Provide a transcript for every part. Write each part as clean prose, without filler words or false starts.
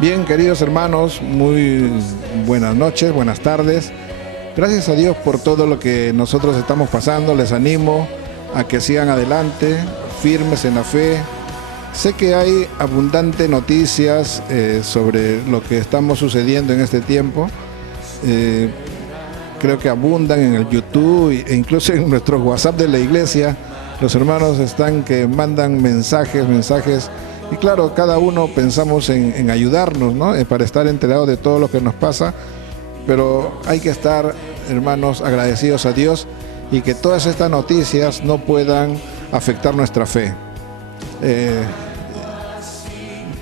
Bien, queridos hermanos, muy buenas noches, buenas tardes. Gracias a Dios por todo lo que nosotros estamos pasando. Les animo a que sigan adelante, firmes en la fe. Sé que hay abundantes noticias sobre lo que estamos sucediendo en este tiempo. Creo que abundan en el YouTube e incluso en nuestros WhatsApp de la iglesia. Los hermanos están que mandan mensajes. Y claro, cada uno pensamos en ayudarnos, ¿no? Para estar enterados de todo lo que nos pasa. Pero hay que estar, hermanos, agradecidos a Dios y que todas estas noticias no puedan afectar nuestra fe.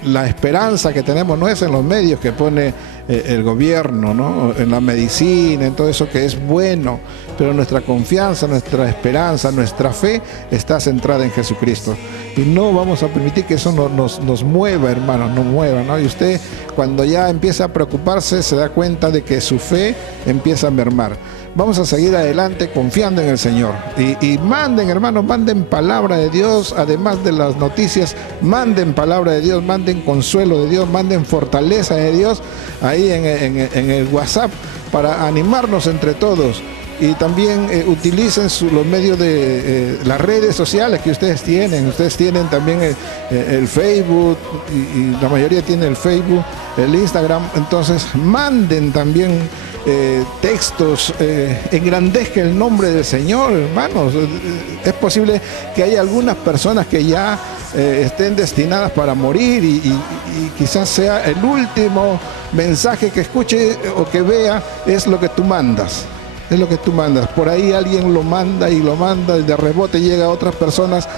La esperanza que tenemos no es en los medios que pone el gobierno, ¿no? En la medicina, en todo eso que es bueno, pero nuestra confianza, nuestra esperanza, nuestra fe está centrada en Jesucristo. Y no vamos a permitir que eso nos mueva, hermanos, nos mueva, ¿no? Y usted, cuando ya empieza a preocuparse, se da cuenta de que su fe empieza a mermar. Vamos a seguir adelante confiando en el Señor. Y manden, hermanos, manden palabra de Dios, además de las noticias, manden palabra de Dios, manden consuelo de Dios, manden fortaleza de Dios ahí en el WhatsApp para animarnos entre todos. Y también utilicen los medios de las redes sociales que ustedes tienen. Ustedes tienen también el Facebook y la mayoría tiene el Facebook, el Instagram. Entonces manden también textos, engrandezca el nombre del Señor, hermanos. Es posible que haya algunas personas que ya estén destinadas para morir y quizás sea el último mensaje que escuche o que vea, es lo que tú mandas. Es lo que tú mandas. Por ahí alguien lo manda y de rebote llega a otras personas.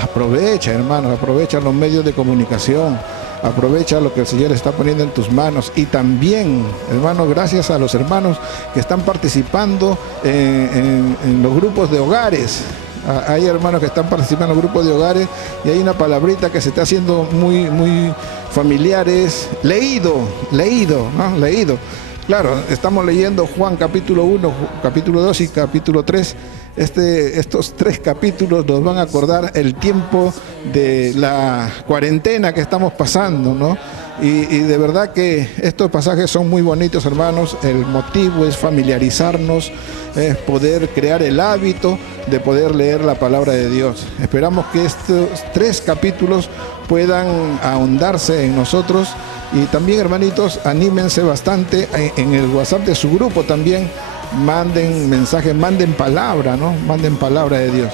Aprovecha, hermanos, aprovecha los medios de comunicación. Aprovecha lo que el Señor está poniendo en tus manos. Y también, hermanos, gracias a los hermanos que están participando en los grupos de hogares. Hay hermanos que están participando en los grupos de hogares y hay una palabrita que se está haciendo muy familiar, es leído, ¿no? Leído. Claro, estamos leyendo Juan capítulo 1, capítulo 2 y capítulo 3. Estos 3 capítulos nos van a acordar el tiempo de la cuarentena que estamos pasando, ¿no? Y de verdad que estos pasajes son muy bonitos, hermanos. El motivo es familiarizarnos, es poder crear el hábito de poder leer la palabra de Dios. Esperamos que estos 3 capítulos puedan ahondarse en nosotros. Y también, hermanitos, anímense bastante en el WhatsApp de su grupo también. Manden mensajes, manden palabra, ¿no? Manden palabra de Dios.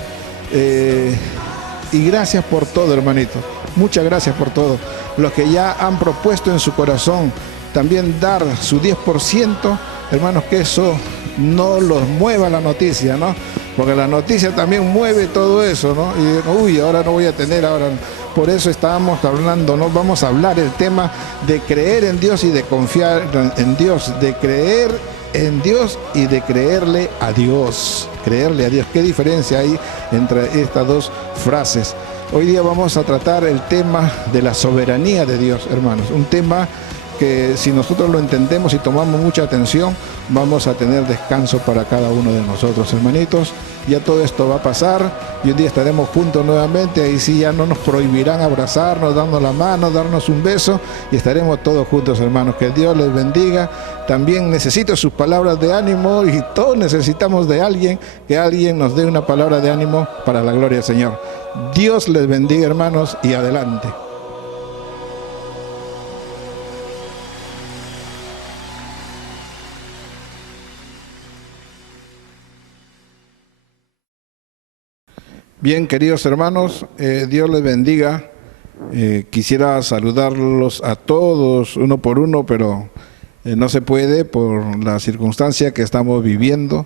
Y gracias por todo, hermanitos. Muchas gracias por todo. Los que ya han propuesto en su corazón también dar su 10%, hermanos, que eso no los mueva la noticia, ¿no? Porque la noticia también mueve todo eso, ¿no? Y ahora no voy a tener, ahora. Por eso estábamos hablando, ¿no? Vamos a hablar el tema de creer en Dios y de confiar en Dios, de creer en Dios y de creerle a Dios. Creerle a Dios. ¿Qué diferencia hay entre estas dos frases? Hoy día vamos a tratar el tema de la soberanía de Dios, hermanos. Un tema que si nosotros lo entendemos y tomamos mucha atención, vamos a tener descanso para cada uno de nosotros, hermanitos. Ya todo esto va a pasar y un día estaremos juntos nuevamente. Ahí sí ya no nos prohibirán abrazarnos, darnos la mano, darnos un beso y estaremos todos juntos, hermanos. Que Dios les bendiga. También necesito sus palabras de ánimo y todos necesitamos de alguien, que alguien nos dé una palabra de ánimo para la gloria del Señor. Dios les bendiga, hermanos, y adelante. Bien, queridos hermanos, Dios les bendiga. Quisiera saludarlos a todos, uno por uno, pero no se puede por la circunstancia que estamos viviendo.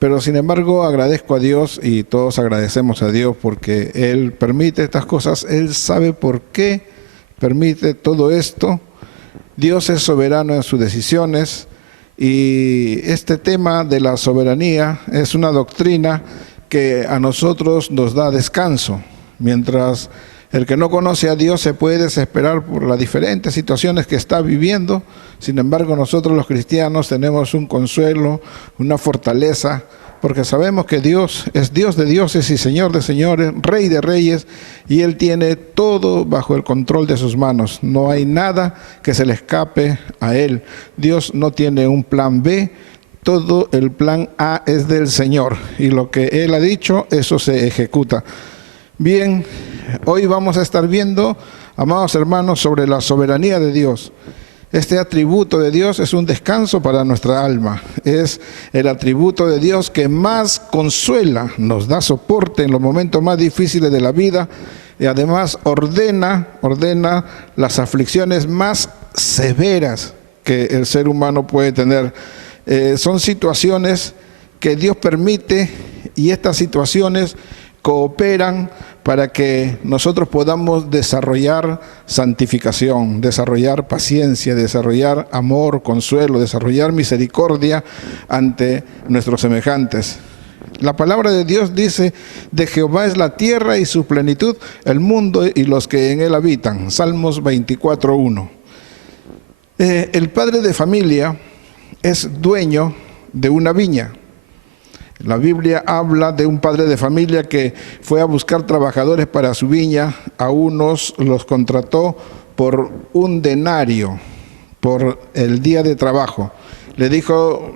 Pero sin embargo agradezco a Dios y todos agradecemos a Dios porque Él permite estas cosas. Él sabe por qué permite todo esto. Dios es soberano en sus decisiones y este tema de la soberanía es una doctrina que a nosotros nos da descanso. Mientras el que no conoce a Dios se puede desesperar por las diferentes situaciones que está viviendo, sin embargo nosotros los cristianos tenemos un consuelo, una fortaleza, porque sabemos que Dios es Dios de dioses y Señor de señores, Rey de reyes, y Él tiene todo bajo el control de sus manos. No hay nada que se le escape a Él. Dios no tiene un plan B, todo el plan A es del Señor, y lo que Él ha dicho, eso se ejecuta. Bien, hoy vamos a estar viendo, amados hermanos, sobre la soberanía de Dios. Este atributo de Dios es un descanso para nuestra alma. Es el atributo de Dios que más consuela, nos da soporte en los momentos más difíciles de la vida y además ordena las aflicciones más severas que el ser humano puede tener. Son situaciones que Dios permite y estas situaciones cooperan para que nosotros podamos desarrollar santificación, desarrollar paciencia, desarrollar amor, consuelo, desarrollar misericordia ante nuestros semejantes. La palabra de Dios dice: de Jehová es la tierra y su plenitud, el mundo y los que en él habitan. Salmos 24:1. El padre de familia es dueño de una viña. La Biblia habla de un padre de familia que fue a buscar trabajadores para su viña. A unos los contrató por un denario, por el día de trabajo. Le dijo,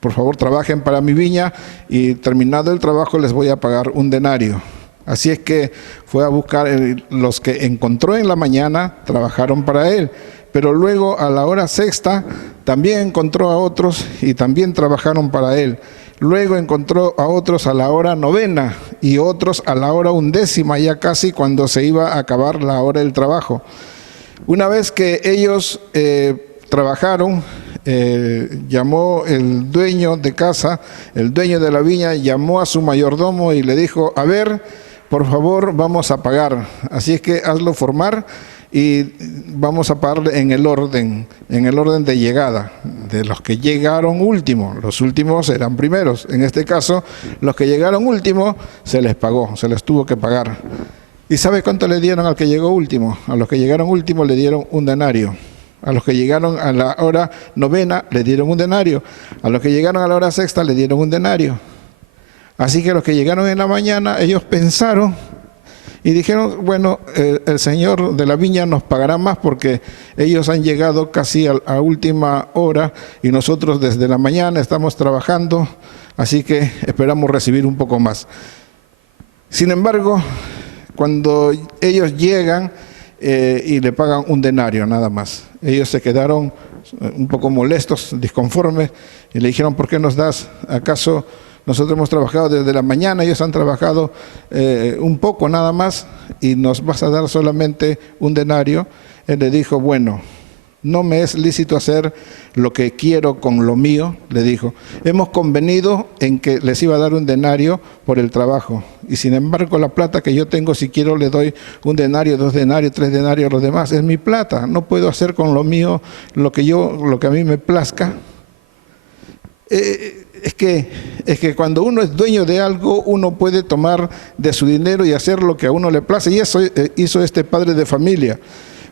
por favor, trabajen para mi viña y terminado el trabajo les voy a pagar un denario. Así es que fue a buscar los que encontró en la mañana, trabajaron para él. Pero luego a la hora sexta también encontró a otros y también trabajaron para él. Luego encontró a otros a la hora novena y otros a la hora 11, ya casi cuando se iba a acabar la hora del trabajo. Una vez que ellos trabajaron, llamó el dueño de casa, el dueño de la viña, llamó a su mayordomo y le dijo: a ver, por favor, vamos a pagar. Así es que hazlo formar y vamos a pagarle en el orden de llegada, de los que llegaron último. Los últimos eran primeros. En este caso, los que llegaron último se les pagó, se les tuvo que pagar. ¿Y sabe cuánto le dieron al que llegó último? A los que llegaron último le dieron un denario. A los que llegaron a la hora novena le dieron un denario. A los que llegaron a la hora sexta le dieron un denario. Así que los que llegaron en la mañana, ellos pensaron y dijeron: bueno, el señor de la viña nos pagará más porque ellos han llegado casi a última hora y nosotros desde la mañana estamos trabajando, así que esperamos recibir un poco más. Sin embargo, cuando ellos llegan y le pagan un denario nada más, ellos se quedaron un poco molestos, disconformes, y le dijeron: ¿por qué nos das? ¿Acaso nosotros hemos trabajado desde la mañana, ellos han trabajado un poco nada más y nos vas a dar solamente un denario? Él le dijo: bueno, no me es lícito hacer lo que quiero con lo mío, le dijo. Hemos convenido en que les iba a dar un denario por el trabajo y sin embargo la plata que yo tengo, si quiero le doy un denario, 2 denarios, 3 denarios a los demás. Es mi plata, no puedo hacer con lo mío lo que a mí me plazca. Es que cuando uno es dueño de algo, uno puede tomar de su dinero y hacer lo que a uno le place, y eso hizo este padre de familia.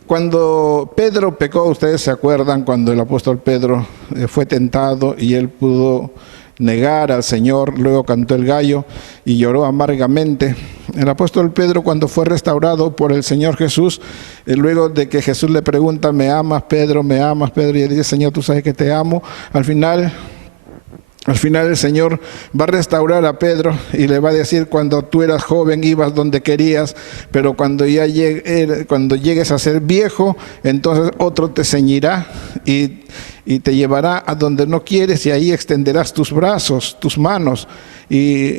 Cuando Pedro pecó, ustedes se acuerdan, cuando el apóstol Pedro fue tentado y él pudo negar al Señor, luego cantó el gallo y lloró amargamente. El apóstol Pedro, cuando fue restaurado por el Señor Jesús, luego de que Jesús le pregunta: ¿me amas, Pedro? ¿Me amas, Pedro? Y él dice: Señor, tú sabes que te amo. Al final el Señor va a restaurar a Pedro y le va a decir: cuando tú eras joven ibas donde querías, pero cuando llegues a ser viejo, entonces otro te ceñirá y te llevará a donde no quieres y ahí extenderás tus brazos, tus manos. Y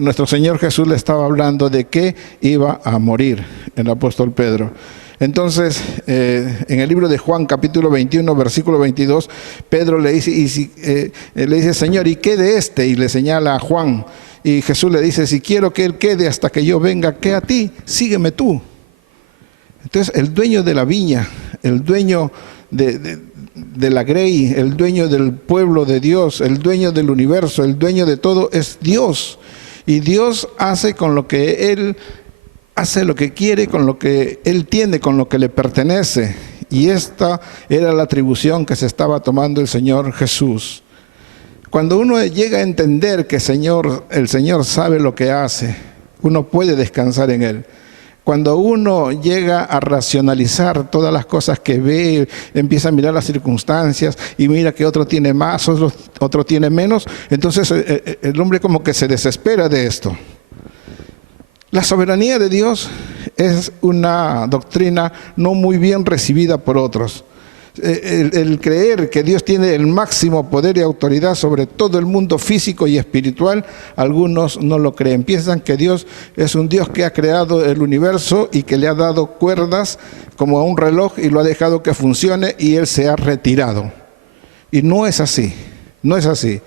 nuestro Señor Jesús le estaba hablando de que iba a morir el apóstol Pedro. Entonces, en el libro de Juan, capítulo 21, versículo 22, Pedro le dice: Señor, ¿y qué de este? Y le señala a Juan. Y Jesús le dice: si quiero que él quede hasta que yo venga, ¿qué a ti? Sígueme tú. Entonces, el dueño de la viña, el dueño de la grey, el dueño del pueblo de Dios, el dueño del universo, el dueño de todo es Dios. Y Dios hace con lo que Él hace lo que quiere, con lo que Él tiene, con lo que le pertenece. Y esta era la atribución que se estaba tomando el Señor Jesús. Cuando uno llega a entender que el Señor sabe lo que hace, uno puede descansar en Él. Cuando uno llega a racionalizar todas las cosas que ve, empieza a mirar las circunstancias y mira que otro tiene más, otro tiene menos, entonces el hombre como que se desespera de esto. La soberanía de Dios es una doctrina no muy bien recibida por otros. El creer que Dios tiene el máximo poder y autoridad sobre todo el mundo físico y espiritual, algunos no lo creen. Piensan que Dios es un Dios que ha creado el universo y que le ha dado cuerdas como a un reloj y lo ha dejado que funcione y Él se ha retirado. Y no es así, no es así.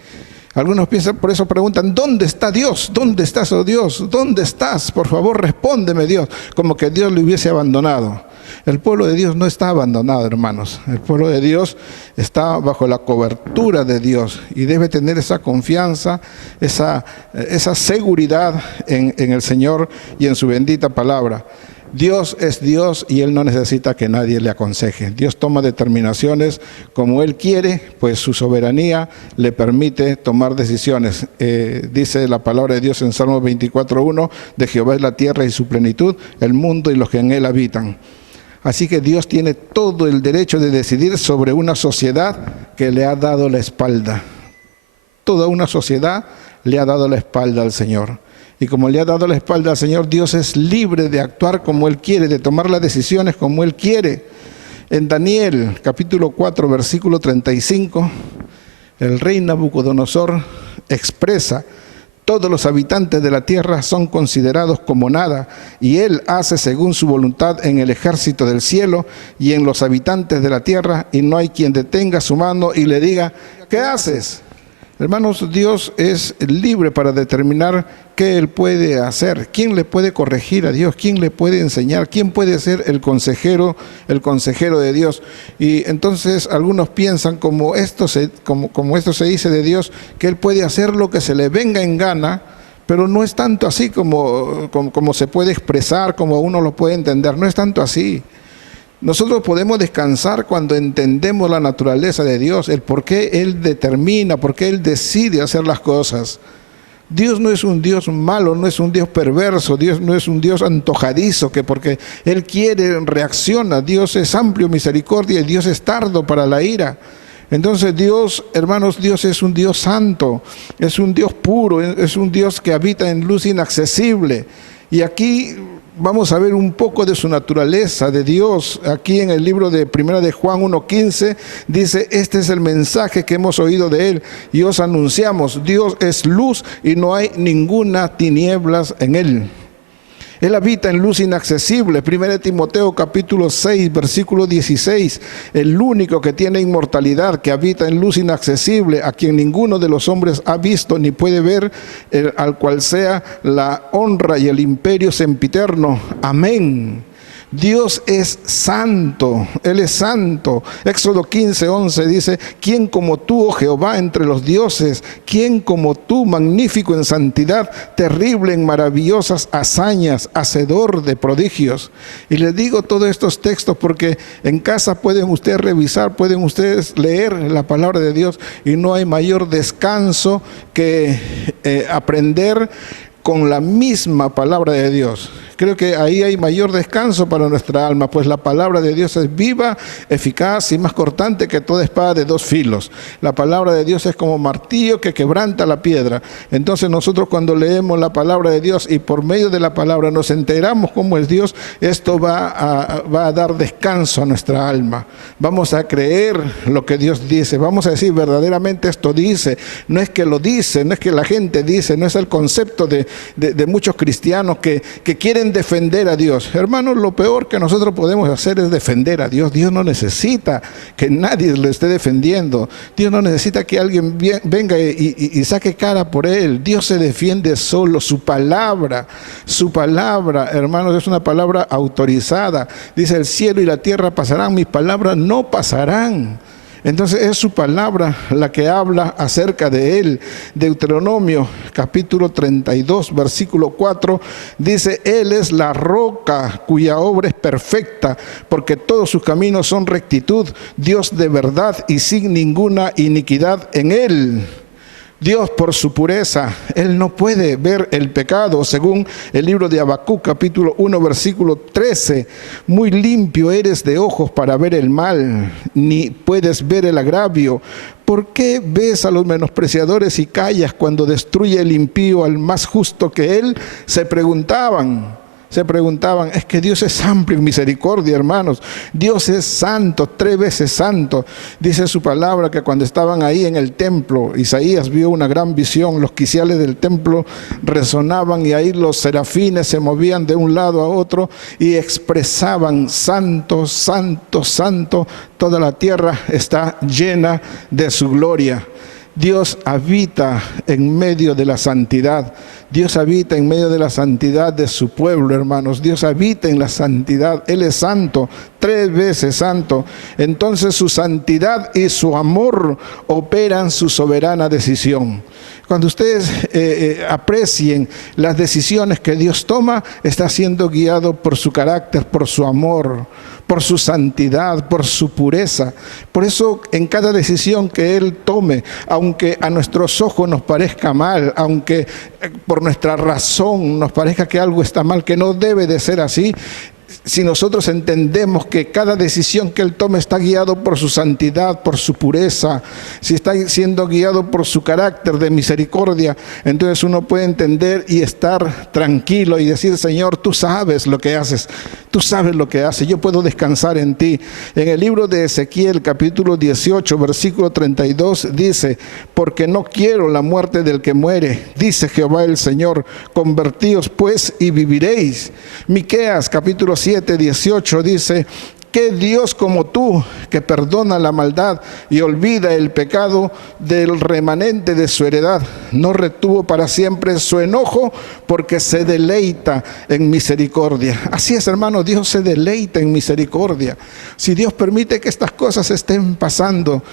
Algunos piensan, por eso preguntan, ¿dónde está Dios? ¿Dónde estás, oh Dios? ¿Dónde estás? Por favor, respóndeme, Dios. Como que Dios le hubiese abandonado. El pueblo de Dios no está abandonado, hermanos. El pueblo de Dios está bajo la cobertura de Dios y debe tener esa confianza, esa seguridad en el Señor y en su bendita palabra. Dios es Dios y Él no necesita que nadie le aconseje. Dios toma determinaciones como Él quiere, pues su soberanía le permite tomar decisiones. Dice la palabra de Dios en Salmo 24:1, de Jehová es la tierra y su plenitud, el mundo y los que en él habitan. Así que Dios tiene todo el derecho de decidir sobre una sociedad que le ha dado la espalda. Toda una sociedad le ha dado la espalda al Señor. Y como le ha dado la espalda al Señor, Dios es libre de actuar como Él quiere, de tomar las decisiones como Él quiere. En Daniel, capítulo 4, versículo 35, el rey Nabucodonosor expresa: todos los habitantes de la tierra son considerados como nada, y Él hace según su voluntad en el ejército del cielo y en los habitantes de la tierra, y no hay quien detenga su mano y le diga, ¿qué haces? Hermanos, Dios es libre para determinar qué Él puede hacer. ¿Quién le puede corregir a Dios? ¿Quién le puede enseñar? ¿Quién puede ser el consejero de Dios? Y entonces algunos piensan, como esto se dice de Dios, que Él puede hacer lo que se le venga en gana, pero no es tanto así como se puede expresar, como uno lo puede entender. No es tanto así. Nosotros podemos descansar cuando entendemos la naturaleza de Dios, el por qué Él determina, por qué Él decide hacer las cosas. Dios no es un Dios malo, no es un Dios perverso, Dios no es un Dios antojadizo, que porque Él quiere reacciona. Dios es amplio misericordia y Dios es tardo para la ira. Entonces Dios, hermanos, Dios es un Dios santo, es un Dios puro, es un Dios que habita en luz inaccesible. Y aquí vamos a ver un poco de su naturaleza, de Dios. Aquí en el libro de Primera de Juan 1:15 dice, este es el mensaje que hemos oído de Él y os anunciamos, Dios es luz y no hay ninguna tinieblas en Él. Él habita en luz inaccesible. 1 Timoteo capítulo 6, versículo 16. El único que tiene inmortalidad, que habita en luz inaccesible, a quien ninguno de los hombres ha visto ni puede ver, al cual sea la honra y el imperio sempiterno. Amén. Dios es santo, Él es santo. Éxodo 15:11 dice, ¿quién como tú, oh Jehová, entre los dioses? ¿Quién como tú, magnífico en santidad, terrible en maravillosas hazañas, hacedor de prodigios? Y les digo todos estos textos porque en casa pueden ustedes revisar, pueden ustedes leer la palabra de Dios y no hay mayor descanso que aprender con la misma palabra de Dios. Creo que ahí hay mayor descanso para nuestra alma, pues la palabra de Dios es viva, eficaz y más cortante que toda espada de dos filos. La palabra de Dios es como martillo que quebranta la piedra. Entonces nosotros cuando leemos la palabra de Dios y por medio de la palabra nos enteramos cómo es Dios, esto va a dar descanso a nuestra alma. Vamos a creer lo que Dios dice, vamos a decir verdaderamente esto dice. No es que lo dice, no es que la gente dice, no es el concepto de muchos cristianos que quieren defender a Dios. Hermanos, lo peor que nosotros podemos hacer es defender a Dios. Dios no necesita que nadie le esté defendiendo. Dios no necesita que alguien venga y saque cara por Él. Dios se defiende solo. Su palabra, hermanos, es una palabra autorizada. Dice, el cielo y la tierra pasarán, mis palabras no pasarán. Entonces es su palabra la que habla acerca de Él. Deuteronomio capítulo 32, versículo 4, dice, Él es la roca cuya obra es perfecta, porque todos sus caminos son rectitud, Dios de verdad y sin ninguna iniquidad en Él. Dios, por su pureza, Él no puede ver el pecado. Según el libro de Habacuc, capítulo 1, versículo 13, muy limpio eres de ojos para ver el mal, ni puedes ver el agravio. ¿Por qué ves a los menospreciadores y callas cuando destruye el impío al más justo que él? Se preguntaban, es que Dios es amplio en misericordia, hermanos. Dios es santo, 3 veces santo. Dice su palabra que cuando estaban ahí en el templo, Isaías vio una gran visión. Los quiciales del templo resonaban y ahí los serafines se movían de un lado a otro y expresaban: santo, santo, santo. Toda la tierra está llena de su gloria. Dios habita en medio de la santidad. Dios habita en medio de la santidad de su pueblo, hermanos. Dios habita en la santidad. Él es santo, 3 veces santo. Entonces su santidad y su amor operan su soberana decisión. Cuando ustedes aprecien las decisiones que Dios toma, está siendo guiado por su carácter, por su amor, por su santidad, por su pureza. Por eso en cada decisión que Él tome, aunque a nuestros ojos nos parezca mal, aunque por nuestra razón nos parezca que algo está mal, que no debe de ser así, si nosotros entendemos que cada decisión que Él tome está guiado por su santidad, por su pureza, si está siendo guiado por su carácter de misericordia, entonces uno puede entender y estar tranquilo y decir: Señor, tú sabes lo que haces, tú sabes lo que haces, yo puedo descansar en ti. En el libro de Ezequiel, capítulo 18, versículo 32, dice: porque no quiero la muerte del que muere, dice Jehová el Señor, convertíos pues y viviréis. Miqueas, capítulo 7, 18 dice: ¿qué Dios como tú, que perdona la maldad y olvida el pecado del remanente de su heredad? No retuvo para siempre su enojo, porque se deleita en misericordia. Así es, hermano, Dios se deleita en misericordia. Si Dios permite que estas cosas estén pasando,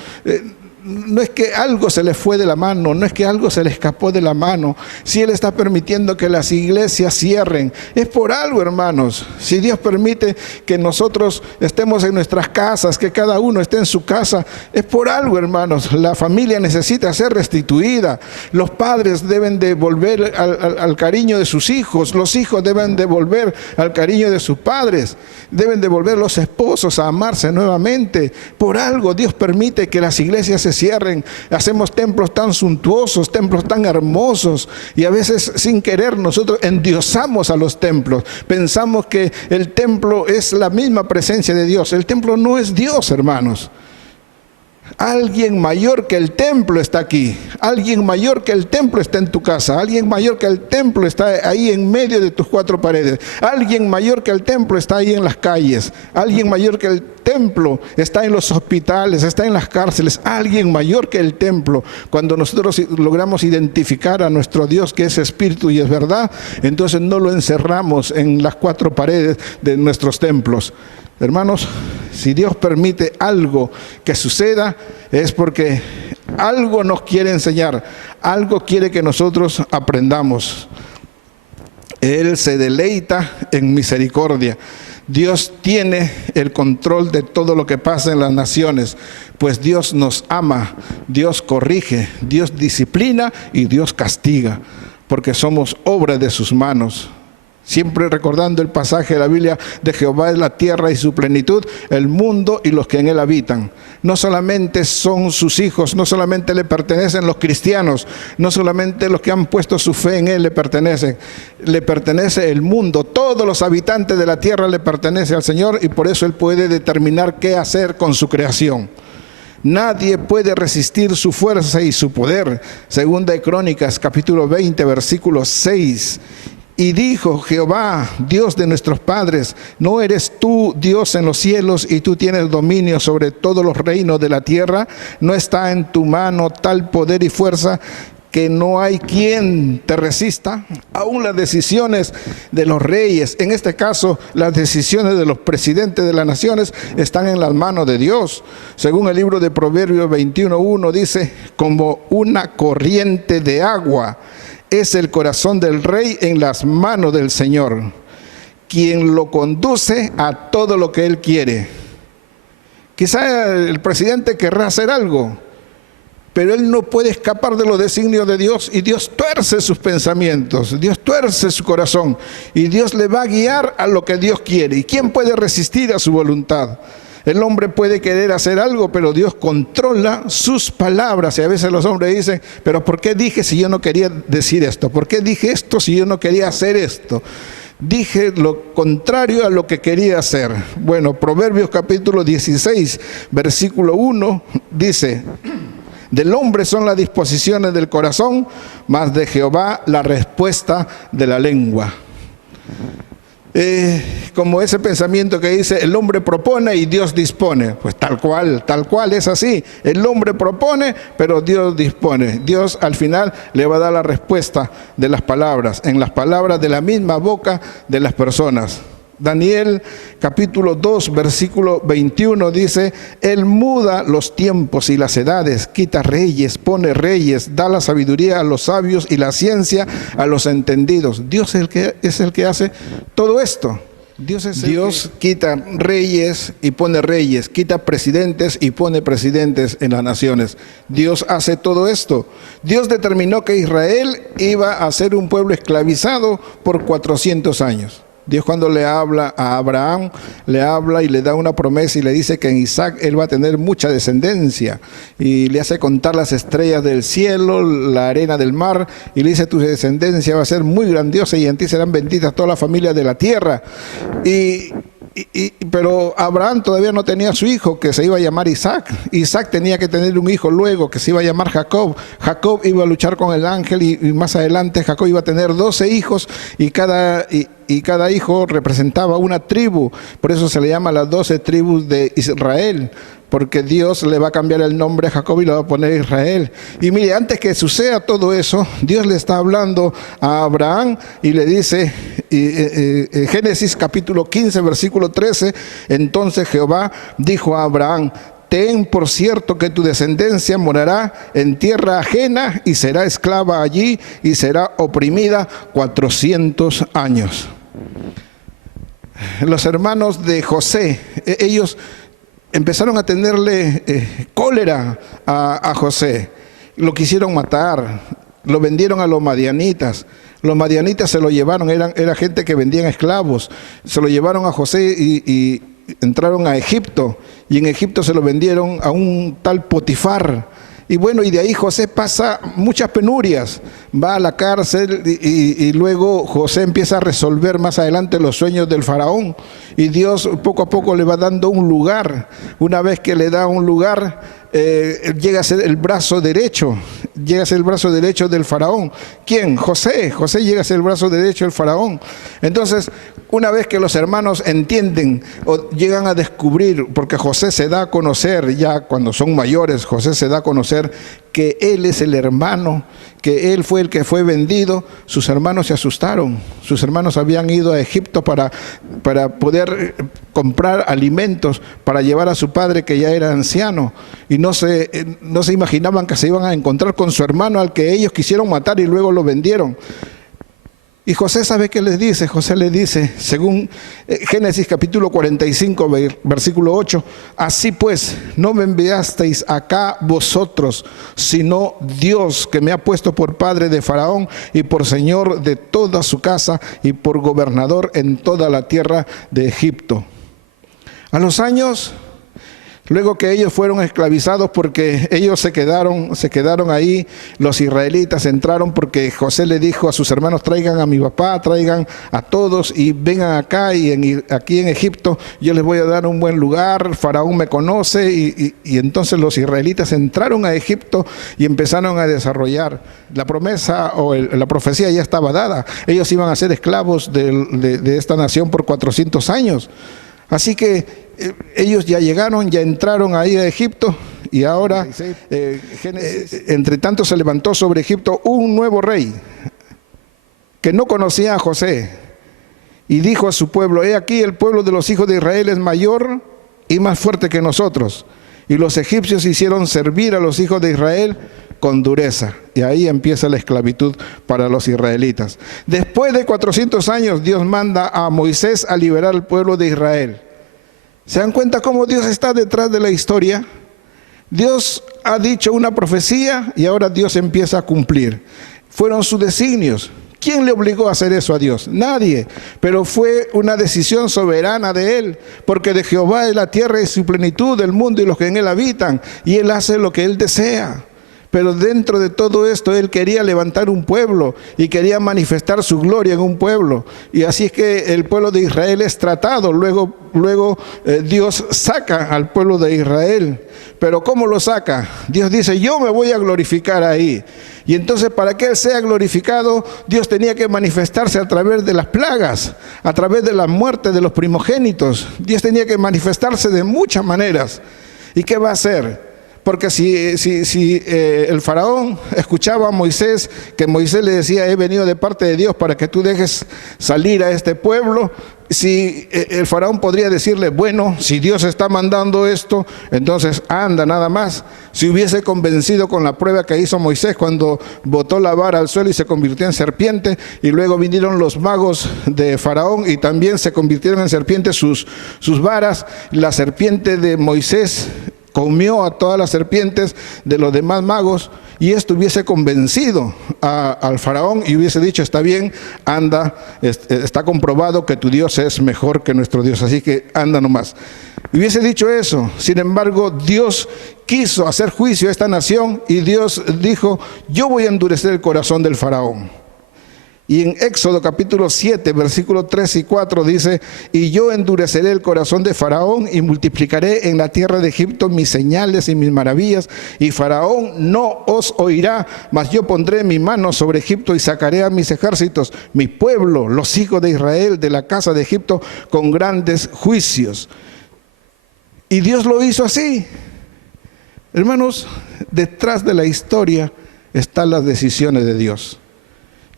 no es que algo se le fue de la mano, no es que algo se le escapó de la mano. Si Él está permitiendo que las iglesias cierren, es por algo, hermanos. Si Dios permite que nosotros estemos en nuestras casas, que cada uno esté en su casa, es por algo, hermanos. La familia necesita ser restituida. Los padres deben de volver al cariño de sus hijos. Los hijos deben de volver al cariño de sus padres. Deben de volver los esposos a amarse nuevamente. Por algo Dios permite que las iglesias se cierren. Hacemos templos tan suntuosos, templos tan hermosos, y a veces sin querer nosotros endiosamos a los templos. Pensamos que el templo es la misma presencia de Dios. El templo no es Dios, hermanos. Alguien mayor que el templo está aquí. Alguien mayor que el templo está en tu casa. Alguien mayor que el templo está ahí en medio de tus 4 paredes. Alguien mayor que el templo está ahí en las calles. Alguien mayor que el templo está en los hospitales, está en las cárceles. Alguien mayor que el templo. Cuando nosotros logramos identificar a nuestro Dios, que es espíritu y es verdad, entonces no lo encerramos en las 4 paredes de nuestros templos. Hermanos, si Dios permite algo que suceda, es porque algo nos quiere enseñar, algo quiere que nosotros aprendamos. Él se deleita en misericordia. Dios tiene el control de todo lo que pasa en las naciones, pues Dios nos ama, Dios corrige, Dios disciplina y Dios castiga, porque somos obra de sus manos. Siempre recordando el pasaje de la Biblia de Jehová es la tierra y su plenitud, el mundo y los que en él habitan. No solamente son sus hijos, no solamente le pertenecen los cristianos, no solamente los que han puesto su fe en él le pertenece el mundo. Todos los habitantes de la tierra le pertenecen al Señor, y por eso él puede determinar qué hacer con su creación. Nadie puede resistir su fuerza y su poder. Segunda de Crónicas, capítulo 20, versículo 6. Y dijo Jehová, Dios de nuestros padres: ¿no eres tú Dios en los cielos y tú tienes dominio sobre todos los reinos de la tierra? ¿No está en tu mano tal poder y fuerza que no hay quien te resista? Aún las decisiones de los reyes, en este caso las decisiones de los presidentes de las naciones, están en las manos de Dios. Según el libro de Proverbios 21:1 dice: como una corriente de agua es el corazón del rey en las manos del Señor, quien lo conduce a todo lo que él quiere. Quizá el presidente querrá hacer algo, pero él no puede escapar de los designios de Dios, y Dios tuerce sus pensamientos, Dios tuerce su corazón, y Dios le va a guiar a lo que Dios quiere. ¿Y quién puede resistir a su voluntad? El hombre puede querer hacer algo, pero Dios controla sus palabras. Y a veces los hombres dicen, pero ¿por qué dije si yo no quería decir esto? ¿Por qué dije esto si yo no quería hacer esto? Dije lo contrario a lo que quería hacer. Bueno, Proverbios capítulo 16, versículo 1, dice: del hombre son las disposiciones del corazón, mas de Jehová la respuesta de la lengua. Como ese pensamiento que dice, el hombre propone y Dios dispone. Pues tal cual es así. El hombre propone, pero Dios dispone. Dios al final le va a dar la respuesta de las palabras, en las palabras de la misma boca de las personas. Daniel capítulo 2 versículo 21 dice: Él muda los tiempos y las edades, quita reyes, pone reyes, da la sabiduría a los sabios y la ciencia a los entendidos. Dios es el que hace todo esto. Dios quita reyes y pone reyes, quita presidentes y pone presidentes en las naciones. Dios hace todo esto. Dios determinó que Israel iba a ser un pueblo esclavizado por 400 años. Dios, cuando le habla a Abraham, le habla y le da una promesa y le dice que en Isaac él va a tener mucha descendencia, y le hace contar las estrellas del cielo, la arena del mar, y le dice: tu descendencia va a ser muy grandiosa y en ti serán benditas todas las familias de la tierra. Pero Abraham todavía no tenía su hijo, que se iba a llamar Isaac. Isaac tenía que tener un hijo luego, que se iba a llamar Jacob. Jacob iba a luchar con el ángel, y más adelante Jacob iba a tener 12 hijos, y cada hijo representaba una tribu. Por eso se le llama las 12 tribus de Israel, porque Dios le va a cambiar el nombre a Jacob y le va a poner Israel. Y mire, antes que suceda todo eso, Dios le está hablando a Abraham y le dice, Génesis capítulo 15, versículo 13, entonces Jehová dijo a Abraham: ten por cierto que tu descendencia morará en tierra ajena y será esclava allí y será oprimida 400 años. Los hermanos de José, ellos empezaron a tenerle cólera a José. Lo quisieron matar, lo vendieron a los madianitas. Los madianitas se lo llevaron, era gente que vendían esclavos. Se lo llevaron a José y entraron a Egipto, y en Egipto se lo vendieron a un tal Potifar. Y bueno, y de ahí José pasa muchas penurias, va a la cárcel, y luego José empieza a resolver más adelante los sueños del faraón, y Dios poco a poco le va dando un lugar. Una vez que le da un lugar, llega a ser el brazo derecho, del faraón. ¿Quién? José. José llega a ser el brazo derecho del faraón. Entonces, una vez que los hermanos entienden o llegan a descubrir, porque José se da a conocer, ya cuando son mayores, José se da a conocer que él es el hermano, que él fue el que fue vendido, sus hermanos se asustaron. Sus hermanos habían ido a Egipto para poder comprar alimentos para llevar a su padre, que ya era anciano, y no se imaginaban que se iban a encontrar con su hermano, al que ellos quisieron matar y luego lo vendieron. Y José, ¿sabe qué les dice? José les dice, según Génesis capítulo 45, versículo 8, así pues, no me enviasteis acá vosotros, sino Dios, que me ha puesto por padre de Faraón y por señor de toda su casa y por gobernador en toda la tierra de Egipto. A los años, luego que ellos fueron esclavizados, porque ellos se quedaron ahí, los israelitas entraron porque José le dijo a sus hermanos: traigan a mi papá, traigan a todos y vengan acá, y aquí en Egipto yo les voy a dar un buen lugar, Faraón me conoce, y entonces los israelitas entraron a Egipto y empezaron a desarrollar. La promesa o la profecía ya estaba dada, ellos iban a ser esclavos de esta nación por 400 años. Así que ellos ya llegaron, ya entraron ahí a Egipto, y ahora, entre tanto, se levantó sobre Egipto un nuevo rey que no conocía a José, y dijo a su pueblo: he aquí, el pueblo de los hijos de Israel es mayor y más fuerte que nosotros. Y los egipcios hicieron servir a los hijos de Israel con dureza. Y ahí empieza la esclavitud para los israelitas. Después de 400 años, Dios manda a Moisés a liberar al pueblo de Israel. ¿Se dan cuenta cómo Dios está detrás de la historia? Dios ha dicho una profecía y ahora Dios empieza a cumplir. Fueron sus designios. ¿Quién le obligó a hacer eso a Dios? Nadie, pero fue una decisión soberana de Él, porque de Jehová es la tierra y su plenitud, el mundo y los que en Él habitan, y Él hace lo que Él desea. Pero dentro de todo esto Él quería levantar un pueblo y quería manifestar su gloria en un pueblo. Y así es que el pueblo de Israel es tratado. Luego Dios saca al pueblo de Israel. Pero ¿cómo lo saca? Dios dice, yo me voy a glorificar ahí. Y entonces para que Él sea glorificado, Dios tenía que manifestarse a través de las plagas, a través de la muerte de los primogénitos. Dios tenía que manifestarse de muchas maneras. ¿Y qué va a hacer? Porque si el faraón escuchaba a Moisés, que Moisés le decía, he venido de parte de Dios para que tú dejes salir a este pueblo, si el faraón podría decirle, bueno, si Dios está mandando esto, entonces anda nada más. Si hubiese convencido con la prueba que hizo Moisés cuando botó la vara al suelo y se convirtió en serpiente, y luego vinieron los magos de faraón y también se convirtieron en serpientes sus varas, la serpiente de Moisés comió a todas las serpientes de los demás magos, y esto hubiese convencido al faraón y hubiese dicho, está bien, anda, está comprobado que tu Dios es mejor que nuestro Dios, así que anda nomás. Hubiese dicho eso. Sin embargo, Dios quiso hacer juicio a esta nación y Dios dijo, yo voy a endurecer el corazón del faraón. Y en Éxodo capítulo 7, versículos 3 y 4 dice, y yo endureceré el corazón de Faraón y multiplicaré en la tierra de Egipto mis señales y mis maravillas, y Faraón no os oirá, mas yo pondré mi mano sobre Egipto y sacaré a mis ejércitos, mi pueblo, los hijos de Israel, de la casa de Egipto, con grandes juicios. Y Dios lo hizo así. Hermanos, detrás de la historia están las decisiones de Dios.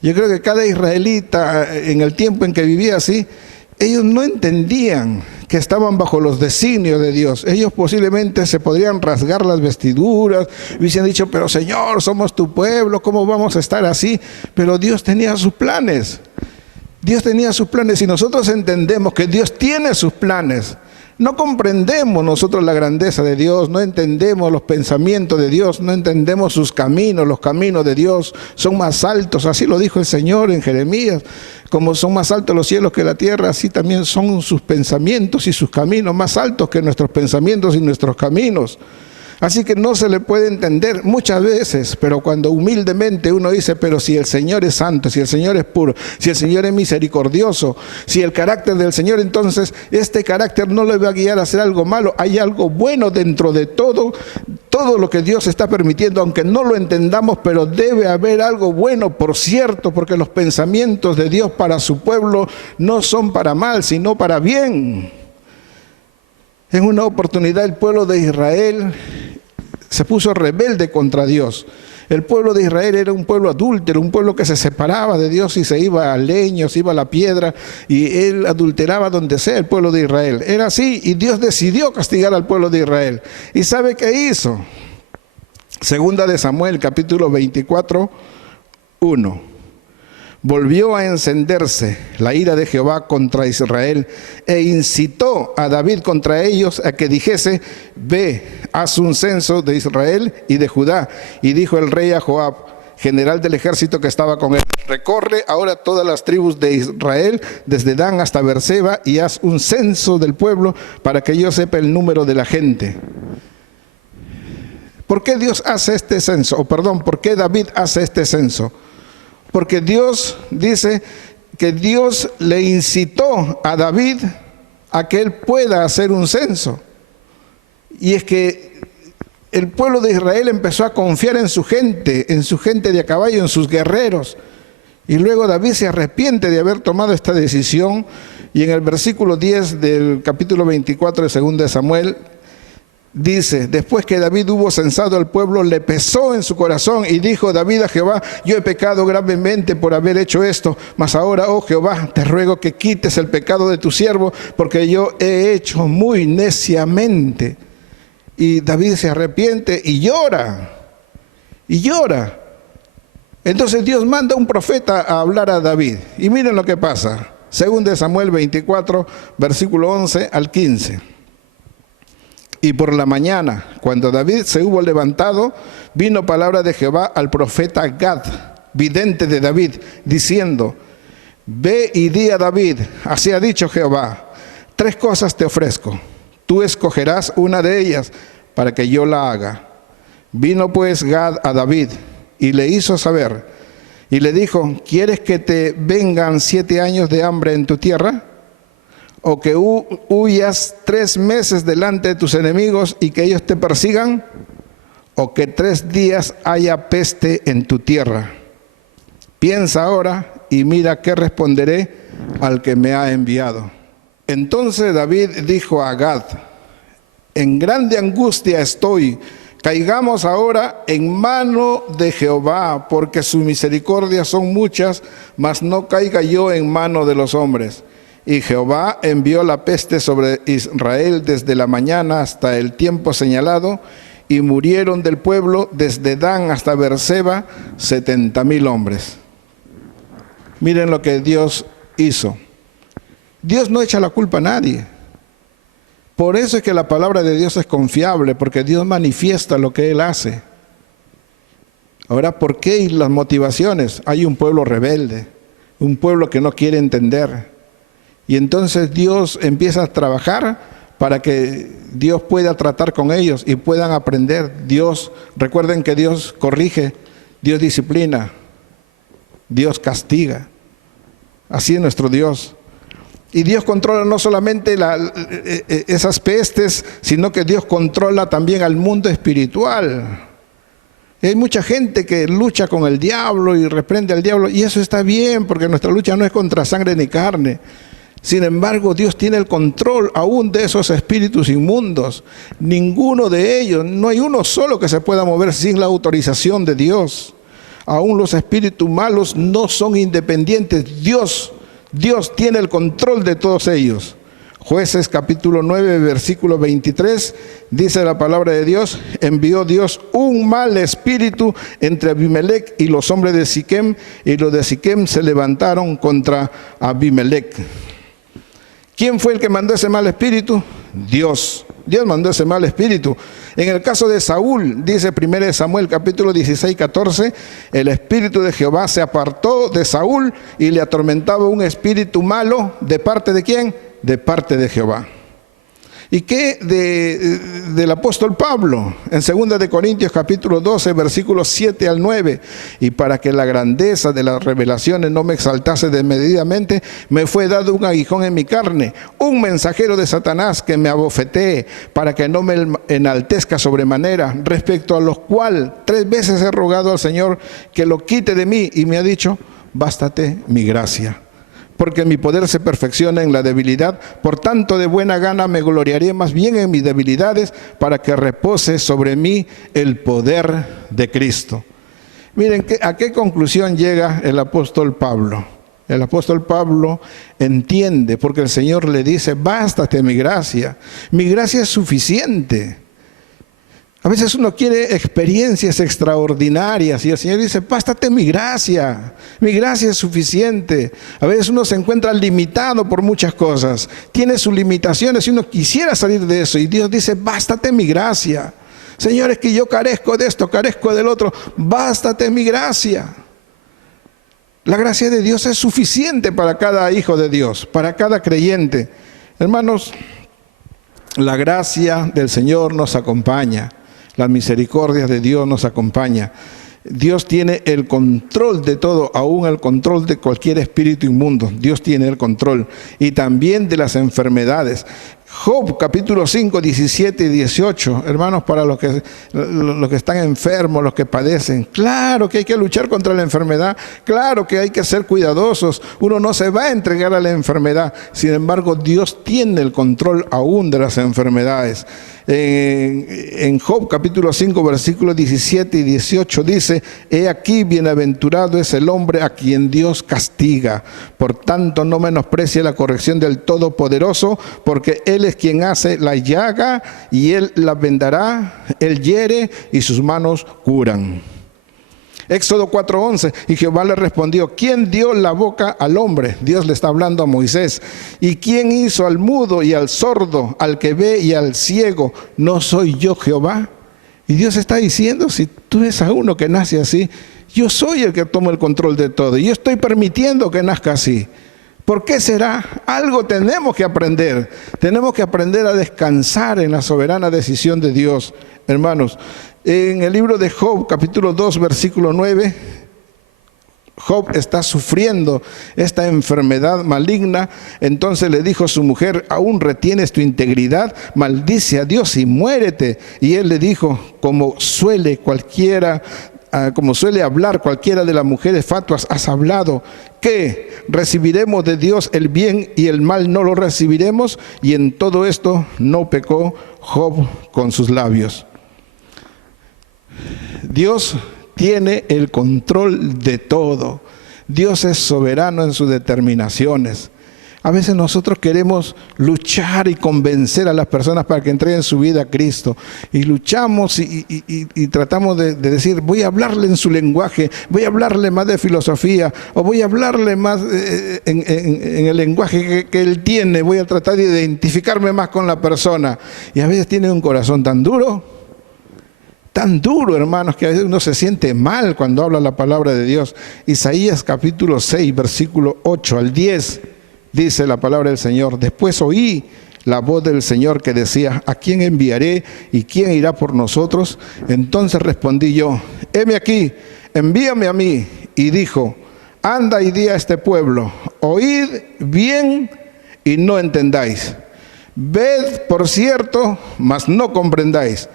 Yo creo que cada israelita en el tiempo en que vivía así, ellos no entendían que estaban bajo los designios de Dios. Ellos posiblemente se podrían rasgar las vestiduras, hubiesen dicho, pero Señor, somos tu pueblo, ¿cómo vamos a estar así? Pero Dios tenía sus planes. Dios tenía sus planes y nosotros entendemos que Dios tiene sus planes. No comprendemos nosotros la grandeza de Dios, no entendemos los pensamientos de Dios, no entendemos sus caminos, los caminos de Dios son más altos, así lo dijo el Señor en Jeremías, como son más altos los cielos que la tierra, así también son sus pensamientos y sus caminos más altos que nuestros pensamientos y nuestros caminos. Así que no se le puede entender muchas veces, pero cuando humildemente uno dice, pero si el Señor es santo, si el Señor es puro, si el Señor es misericordioso, si el carácter del Señor, entonces este carácter no le va a guiar a hacer algo malo. Hay algo bueno dentro de todo lo que Dios está permitiendo, aunque no lo entendamos, pero debe haber algo bueno, por cierto, porque los pensamientos de Dios para su pueblo no son para mal, sino para bien. En una oportunidad el pueblo de Israel se puso rebelde contra Dios. El pueblo de Israel era un pueblo adúltero, un pueblo que se separaba de Dios y se iba a leños, se iba a la piedra, y él adulteraba donde sea el pueblo de Israel. Era así, y Dios decidió castigar al pueblo de Israel. ¿Y sabe qué hizo? Segunda de Samuel, capítulo 24, 1. Volvió a encenderse la ira de Jehová contra Israel e incitó a David contra ellos a que dijese, ve, haz un censo de Israel y de Judá. Y dijo el rey a Joab, general del ejército que estaba con él, recorre ahora todas las tribus de Israel, desde Dan hasta Beerseba, y haz un censo del pueblo para que yo sepa el número de la gente. ¿Por qué Dios hace este censo? ¿Por qué David hace este censo? Porque Dios dice que Dios le incitó a David a que él pueda hacer un censo. Y es que el pueblo de Israel empezó a confiar en su gente de a caballo, en sus guerreros. Y luego David se arrepiente de haber tomado esta decisión. Y en el versículo 10 del capítulo 24 de 2 de Samuel, dice, después que David hubo censado al pueblo, le pesó en su corazón y dijo David a Jehová, yo he pecado gravemente por haber hecho esto, mas ahora, oh Jehová, te ruego que quites el pecado de tu siervo, porque yo he hecho muy neciamente. Y David se arrepiente y llora, y llora. Entonces Dios manda un profeta a hablar a David, y miren lo que pasa, 2 de Samuel 24, versículo 11 al 15. Y por la mañana, cuando David se hubo levantado, vino palabra de Jehová al profeta Gad, vidente de David, diciendo: ve y di a David, así ha dicho Jehová, 3 cosas te ofrezco, tú escogerás una de ellas para que yo la haga. Vino pues Gad a David y le hizo saber, y le dijo: ¿quieres que te vengan 7 años de hambre en tu tierra? ¿O que huyas 3 meses delante de tus enemigos y que ellos te persigan? ¿O que 3 días haya peste en tu tierra? Piensa ahora y mira qué responderé al que me ha enviado. Entonces David dijo a Gad: en grande angustia estoy, caigamos ahora en mano de Jehová, porque sus misericordias son muchas, mas no caiga yo en mano de los hombres. Y Jehová envió la peste sobre Israel desde la mañana hasta el tiempo señalado, y murieron del pueblo desde Dan hasta Beerseba 70,000 hombres. Miren lo que Dios hizo. Dios no echa la culpa a nadie. Por eso es que la palabra de Dios es confiable, porque Dios manifiesta lo que Él hace. Ahora, ¿por qué y las motivaciones? Hay un pueblo rebelde, un pueblo que no quiere entender. Y entonces Dios empieza a trabajar para que Dios pueda tratar con ellos y puedan aprender. Recuerden que Dios corrige, Dios disciplina, Dios castiga. Así es nuestro Dios. Y Dios controla no solamente esas pestes, sino que Dios controla también al mundo espiritual. Hay mucha gente que lucha con el diablo y reprende al diablo, y eso está bien, porque nuestra lucha no es contra sangre ni carne. Sin embargo, Dios tiene el control aún de esos espíritus inmundos. Ninguno de ellos, no hay uno solo que se pueda mover sin la autorización de Dios. Aún los espíritus malos no son independientes. Dios tiene el control de todos ellos. Jueces capítulo 9, versículo 23, dice la palabra de Dios: envió Dios un mal espíritu entre Abimelech y los hombres de Siquem, y los de Siquem se levantaron contra Abimelech. ¿Quién fue el que mandó ese mal espíritu? Dios. Dios mandó ese mal espíritu. En el caso de Saúl, dice 1 Samuel capítulo 16, 14, el espíritu de Jehová se apartó de Saúl y le atormentaba un espíritu malo. ¿De parte de quién? De parte de Jehová. ¿Y qué del apóstol Pablo? En 2 de Corintios capítulo 12, versículos 7 al 9. Y para que la grandeza de las revelaciones no me exaltase desmedidamente, me fue dado un aguijón en mi carne, un mensajero de Satanás que me abofetee, para que no me enaltezca sobremanera, respecto a los cuales 3 veces he rogado al Señor que lo quite de mí, y me ha dicho: bástate mi gracia. Porque mi poder se perfecciona en la debilidad, por tanto de buena gana me gloriaré más bien en mis debilidades, para que repose sobre mí el poder de Cristo. Miren, ¿a qué conclusión llega el apóstol Pablo? El apóstol Pablo entiende, porque el Señor le dice: bástate mi gracia es suficiente. A veces uno quiere experiencias extraordinarias y el Señor dice: bástate mi gracia es suficiente. A veces uno se encuentra limitado por muchas cosas, tiene sus limitaciones y uno quisiera salir de eso, y Dios dice: bástate mi gracia. Señor, es que yo carezco de esto, carezco del otro, bástate mi gracia. La gracia de Dios es suficiente para cada hijo de Dios, para cada creyente. Hermanos, la gracia del Señor nos acompaña. Las misericordias de Dios nos acompaña. Dios tiene el control de todo, aún el control de cualquier espíritu inmundo. Dios tiene el control. Y también de las enfermedades. Job capítulo 5, 17 y 18. Hermanos, para los que están enfermos, los que padecen. Claro que hay que luchar contra la enfermedad. Claro que hay que ser cuidadosos. Uno no se va a entregar a la enfermedad. Sin embargo, Dios tiene el control aún de las enfermedades. En Job capítulo 5 versículos 17 y 18 dice: he aquí bienaventurado es el hombre a quien Dios castiga. Por tanto no menosprecie la corrección del Todopoderoso, porque Él es quien hace la llaga y Él la vendará. Él hiere y sus manos curan. Éxodo 4:11, y Jehová le respondió: ¿quién dio la boca al hombre? Dios le está hablando a Moisés. ¿Y quién hizo al mudo y al sordo, al que ve y al ciego? ¿No soy yo Jehová? Y Dios está diciendo: si tú ves a uno que nace así, yo soy el que tomo el control de todo, y yo estoy permitiendo que nazca así. ¿Por qué será? Algo tenemos que aprender. Tenemos que aprender a descansar en la soberana decisión de Dios. Hermanos, en el libro de Job, capítulo 2, versículo 9, Job está sufriendo esta enfermedad maligna. Entonces le dijo a su mujer: ¿aún retienes tu integridad? Maldice a Dios y muérete. Y él le dijo, como suele hablar cualquiera de las mujeres fatuas, has hablado. ¿Qué? ¿Recibiremos de Dios el bien y el mal no lo recibiremos? Y en todo esto no pecó Job con sus labios. Dios tiene el control de todo. Dios es soberano en sus determinaciones. A veces nosotros queremos luchar y convencer a las personas para que entreguen su vida a Cristo. Y luchamos y tratamos de decir: voy a hablarle en su lenguaje, voy a hablarle más de filosofía, o voy a hablarle más en el lenguaje que él tiene. Voy a tratar de identificarme más con la persona. Y a veces tiene un corazón tan duro, hermanos, que a veces uno se siente mal cuando habla la palabra de Dios. Isaías capítulo 6, versículo 8 al 10. Dice la palabra del Señor: después oí la voz del Señor que decía: ¿a quién enviaré y quién irá por nosotros? Entonces respondí yo: heme aquí, envíame a mí. Y dijo: anda y di a este pueblo, oíd bien y no entendáis. Ved por cierto, mas no comprendáis.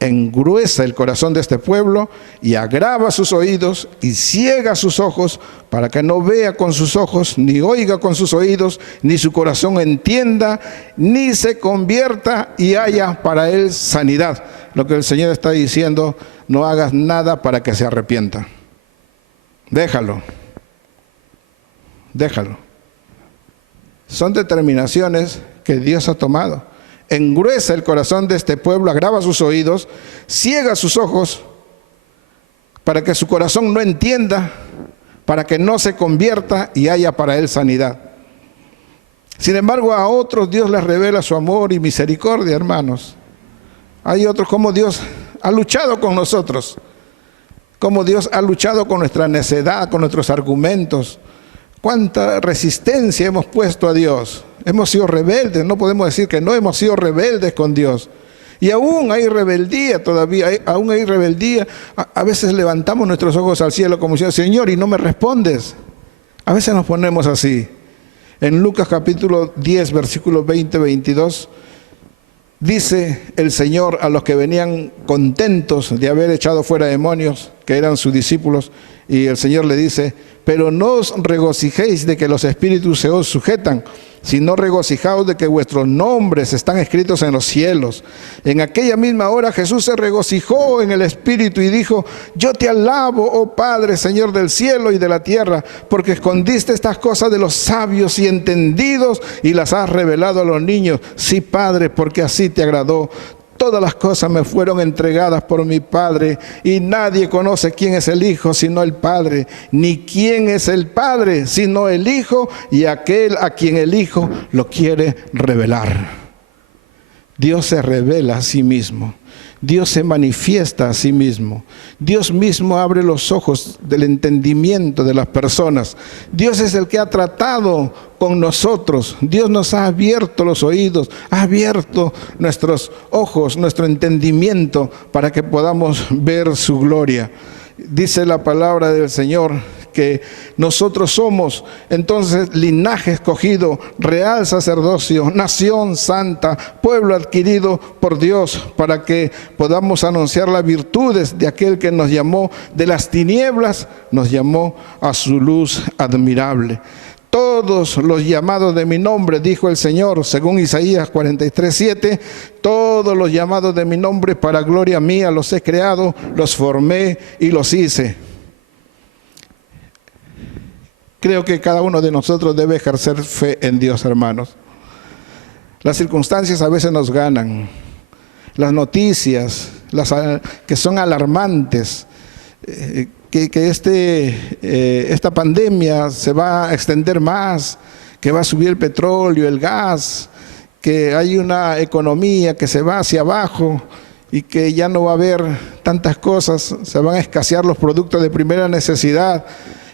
Engruesa el corazón de este pueblo y agrava sus oídos y ciega sus ojos, para que no vea con sus ojos, ni oiga con sus oídos, ni su corazón entienda, ni se convierta y haya para él sanidad. Lo que el Señor está diciendo: no hagas nada para que se arrepienta. Déjalo. Son determinaciones que Dios ha tomado. Engruesa el corazón de este pueblo, agrava sus oídos, ciega sus ojos, para que su corazón no entienda, para que no se convierta y haya para él sanidad. Sin embargo, a otros Dios les revela su amor y misericordia, hermanos. Hay otros como Dios ha luchado con nosotros, como Dios ha luchado con nuestra necedad, con nuestros argumentos. Cuánta resistencia hemos puesto a Dios. Hemos sido rebeldes, no podemos decir que no hemos sido rebeldes con Dios. Y aún hay rebeldía todavía, aún hay rebeldía. A veces levantamos nuestros ojos al cielo como diciendo: Señor, y no me respondes. A veces nos ponemos así. En Lucas capítulo 10, versículos 20-22, dice el Señor a los que venían contentos de haber echado fuera demonios, que eran sus discípulos, y el Señor le dice: pero no os regocijéis de que los espíritus se os sujetan, sino regocijaos de que vuestros nombres están escritos en los cielos. En aquella misma hora Jesús se regocijó en el Espíritu y dijo: yo te alabo, oh Padre, Señor del cielo y de la tierra, porque escondiste estas cosas de los sabios y entendidos y las has revelado a los niños. Sí, Padre, porque así te agradó. Todas las cosas me fueron entregadas por mi Padre, y nadie conoce quién es el Hijo sino el Padre, ni quién es el Padre sino el Hijo y aquel a quien el Hijo lo quiere revelar. Dios se revela a sí mismo. Dios se manifiesta a sí mismo. Dios mismo abre los ojos del entendimiento de las personas. Dios es el que ha tratado con nosotros. Dios nos ha abierto los oídos, ha abierto nuestros ojos, nuestro entendimiento, para que podamos ver su gloria. Dice la palabra del Señor que nosotros somos entonces linaje escogido, real sacerdocio, nación santa, pueblo adquirido por Dios, para que podamos anunciar las virtudes de aquel que nos llamó de las tinieblas, nos llamó a su luz admirable. Todos los llamados de mi nombre, dijo el Señor, según Isaías 43:7, todos los llamados de mi nombre para gloria mía los he creado, los formé y los hice. Creo que cada uno de nosotros debe ejercer fe en Dios, hermanos. Las circunstancias a veces nos ganan. Las noticias, que son alarmantes, esta pandemia se va a extender más, que va a subir el petróleo, el gas, que hay una economía que se va hacia abajo y que ya no va a haber tantas cosas, se van a escasear los productos de primera necesidad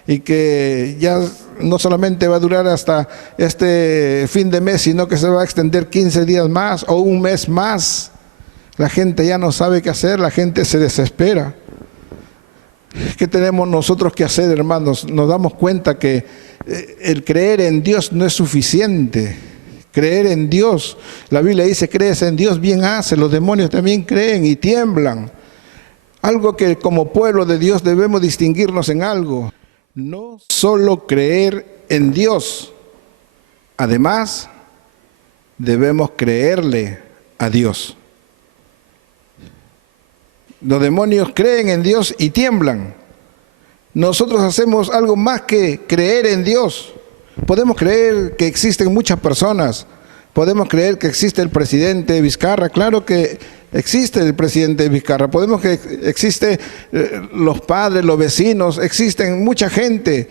y que ya no solamente va a durar hasta este fin de mes, sino que se va a extender 15 días más o un mes más. La gente ya no sabe qué hacer, la gente se desespera. ¿Qué tenemos nosotros que hacer, hermanos? Nos damos cuenta que el creer en Dios no es suficiente. Creer en Dios, la Biblia dice, crees en Dios, bien hace, los demonios también creen y tiemblan. Algo que como pueblo de Dios debemos distinguirnos en algo. No solo creer en Dios, además debemos creerle a Dios. Los demonios creen en Dios y tiemblan. Nosotros hacemos algo más que creer en Dios. Podemos creer que existen muchas personas, podemos creer que existe el presidente Vizcarra, claro que existe el presidente Vizcarra, podemos que existe los padres, los vecinos, existen mucha gente,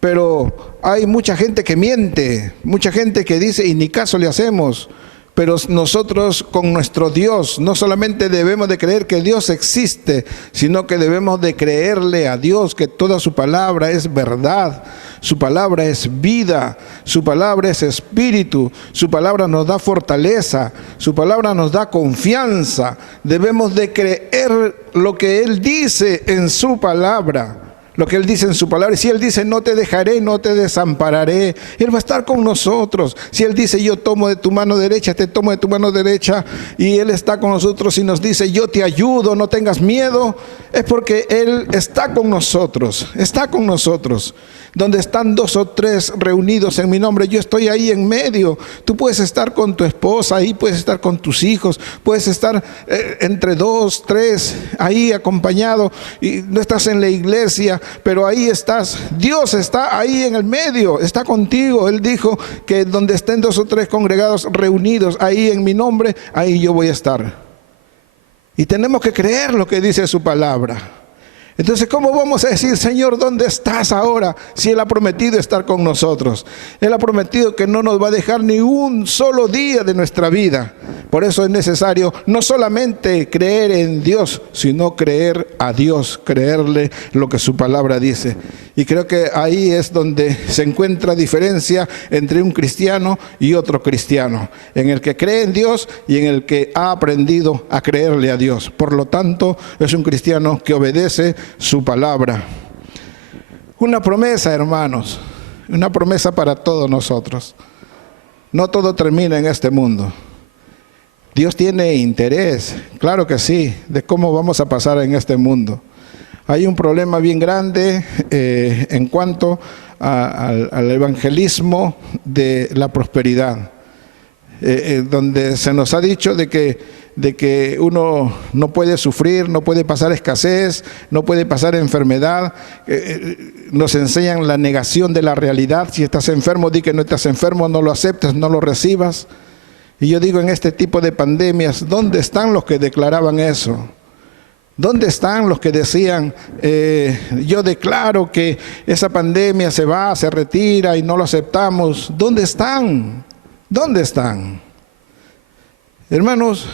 pero hay mucha gente que miente, mucha gente que dice y ni caso le hacemos. Pero nosotros con nuestro Dios no solamente debemos de creer que Dios existe, sino que debemos de creerle a Dios que toda su palabra es verdad, su palabra es vida, su palabra es espíritu, su palabra nos da fortaleza, su palabra nos da confianza. Debemos de creer lo que Él dice en su palabra. Lo que Él dice en su palabra. Y si Él dice, no te dejaré, no te desampararé, Él va a estar con nosotros. Si Él dice, yo tomo de tu mano derecha, te tomo de tu mano derecha, y Él está con nosotros y nos dice, yo te ayudo, no tengas miedo, es porque Él está con nosotros, está con nosotros. Donde están 2 o 3 reunidos en mi nombre, yo estoy ahí en medio. Tú puedes estar con tu esposa, ahí puedes estar con tus hijos, puedes estar entre 2, 3, ahí acompañado, y no estás en la iglesia, pero ahí estás. Dios está ahí en el medio, está contigo. Él dijo que donde estén 2 o 3 congregados reunidos, ahí en mi nombre, ahí yo voy a estar. Y tenemos que creer lo que dice su palabra. Entonces, ¿cómo vamos a decir, Señor, ¿dónde estás ahora? Si Él ha prometido estar con nosotros. Él ha prometido que no nos va a dejar ni un solo día de nuestra vida. Por eso es necesario no solamente creer en Dios, sino creer a Dios, creerle lo que su palabra dice. Y creo que ahí es donde se encuentra diferencia entre un cristiano y otro cristiano. En el que cree en Dios y en el que ha aprendido a creerle a Dios. Por lo tanto, es un cristiano que obedece su palabra. Una promesa, hermanos, una promesa para todos nosotros. No todo termina en este mundo. Dios tiene interés, claro que sí, de cómo vamos a pasar en este mundo. Hay un problema bien grande en cuanto al evangelismo de la prosperidad, donde se nos ha dicho de que uno no puede sufrir, no puede pasar escasez, no puede pasar enfermedad. Nos enseñan la negación de la realidad. Si estás enfermo, di que no estás enfermo, no lo aceptes, no lo recibas. Y yo digo, en este tipo de pandemias, ¿dónde están los que declaraban eso? ¿Dónde están los que decían, yo declaro que esa pandemia se va, se retira y no lo aceptamos? ¿Dónde están? ¿Dónde están? Hermanos,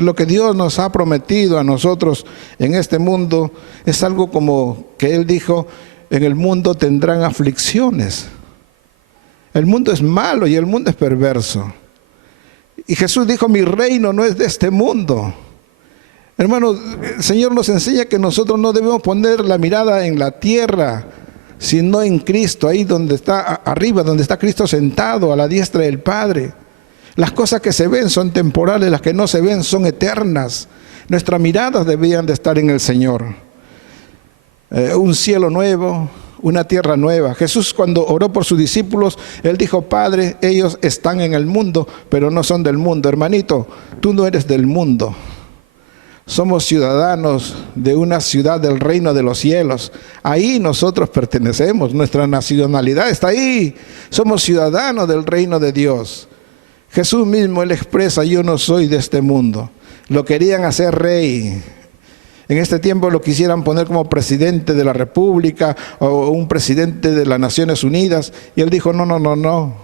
lo que Dios nos ha prometido a nosotros en este mundo es algo como que Él dijo, en el mundo tendrán aflicciones. El mundo es malo y el mundo es perverso. Y Jesús dijo, mi reino no es de este mundo. Hermanos, el Señor nos enseña que nosotros no debemos poner la mirada en la tierra, sino en Cristo, ahí donde está arriba, donde está Cristo sentado a la diestra del Padre. Las cosas que se ven son temporales, las que no se ven son eternas. Nuestras miradas debían de estar en el Señor. Un cielo nuevo, una tierra nueva. Jesús, cuando oró por sus discípulos, Él dijo, Padre, ellos están en el mundo, pero no son del mundo. Hermanito, tú no eres del mundo. Somos ciudadanos de una ciudad del reino de los cielos. Ahí nosotros pertenecemos, nuestra nacionalidad está ahí. Somos ciudadanos del reino de Dios. Jesús mismo, Él expresa, yo no soy de este mundo. Lo querían hacer rey. En este tiempo lo quisieran poner como presidente de la República o un presidente de las Naciones Unidas. Y él dijo, no, no, no, no.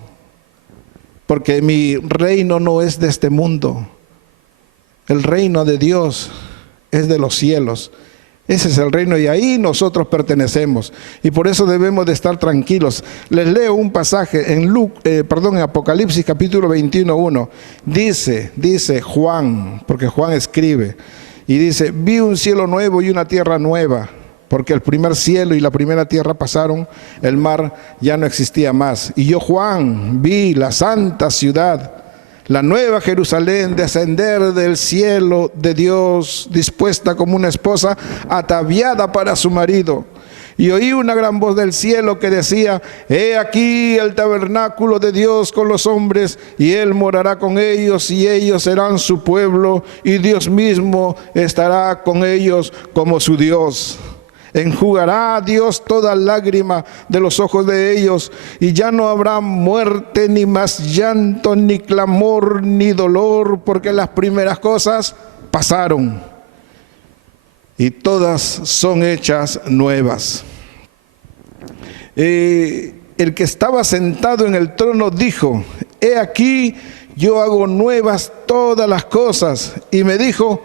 Porque mi reino no es de este mundo. El reino de Dios es de los cielos. Ese es el reino y ahí nosotros pertenecemos. Y por eso debemos de estar tranquilos. Les leo un pasaje en Apocalipsis capítulo 21:1. Dice Juan, porque Juan escribe, y dice, vi un cielo nuevo y una tierra nueva, porque el primer cielo y la primera tierra pasaron, el mar ya no existía más. Y yo, Juan, vi la santa ciudad, la nueva Jerusalén, descender del cielo de Dios, dispuesta como una esposa ataviada para su marido. Y oí una gran voz del cielo que decía, he aquí el tabernáculo de Dios con los hombres, y Él morará con ellos, y ellos serán su pueblo, y Dios mismo estará con ellos como su Dios. Enjugará a Dios toda lágrima de los ojos de ellos, y ya no habrá muerte, ni más llanto, ni clamor, ni dolor, porque las primeras cosas pasaron, y todas son hechas nuevas. El que estaba sentado en el trono dijo, he aquí, yo hago nuevas todas las cosas, y me dijo,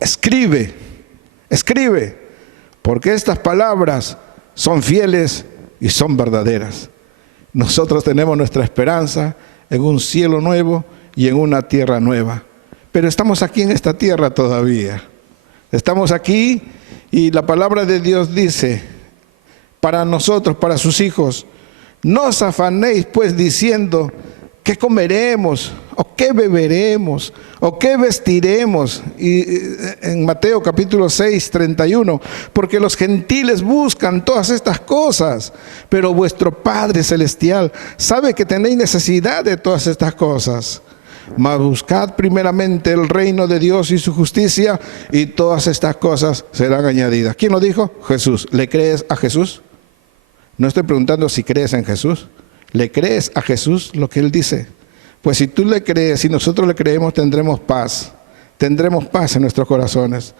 escribe, porque estas palabras son fieles y son verdaderas. Nosotros tenemos nuestra esperanza en un cielo nuevo y en una tierra nueva. Pero estamos aquí en esta tierra todavía. Estamos aquí y la palabra de Dios dice, para nosotros, para sus hijos, no os afanéis pues diciendo, ¿qué comeremos? ¿O qué beberemos? ¿O qué vestiremos? Y en Mateo capítulo 6, 31, porque los gentiles buscan todas estas cosas, pero vuestro Padre Celestial sabe que tenéis necesidad de todas estas cosas. Mas buscad primeramente el reino de Dios y su justicia, y todas estas cosas serán añadidas. ¿Quién lo dijo? Jesús. ¿Le crees a Jesús? No estoy preguntando si crees en Jesús. ¿Le crees a Jesús lo que Él dice? Pues si tú le crees, si nosotros le creemos, tendremos paz en nuestros corazones.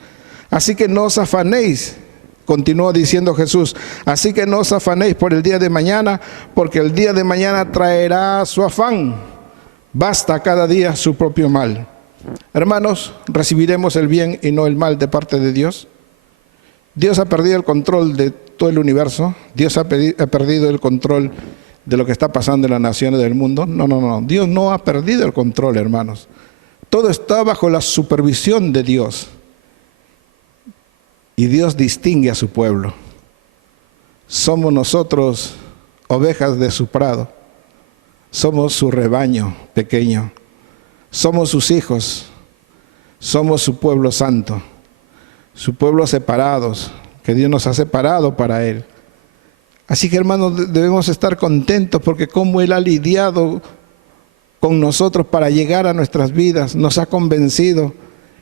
Así que no os afanéis, continuó diciendo Jesús, así que no os afanéis por el día de mañana, porque el día de mañana traerá su afán. Basta cada día su propio mal. Hermanos, ¿recibiremos el bien y no el mal de parte de Dios? Dios ha perdido el control de todo el universo. Dios ha perdido el control de lo que está pasando en las naciones del mundo. No. Dios no ha perdido el control, hermanos. Todo está bajo la supervisión de Dios. Y Dios distingue a su pueblo. Somos nosotros ovejas de su prado. Somos su rebaño pequeño. Somos sus hijos. Somos su pueblo santo. Su pueblo separados, que Dios nos ha separado para Él. Así que, hermanos, debemos estar contentos porque como Él ha lidiado con nosotros para llegar a nuestras vidas, nos ha convencido,